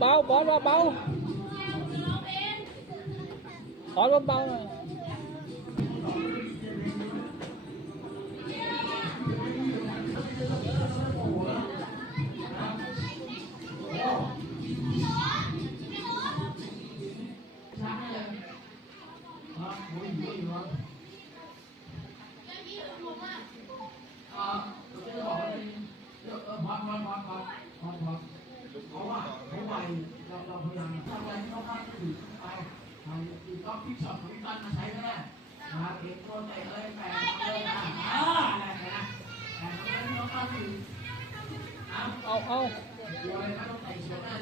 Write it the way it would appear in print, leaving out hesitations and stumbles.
เบาบอลเบาขอเบาหน่อยเพราะว่าเขาไปเราพยายามทำอะไรที่เขาคาดไม่ถึงไปก็พิชช็อตของตันมาใช้ก็ได้นะครับเอ็กโปรเตอะไรแปลงเลยนะอะไรนะแต่เขาไม่ต้องคาดถึงเอาตัวอะไรนะต้องใส่เชือก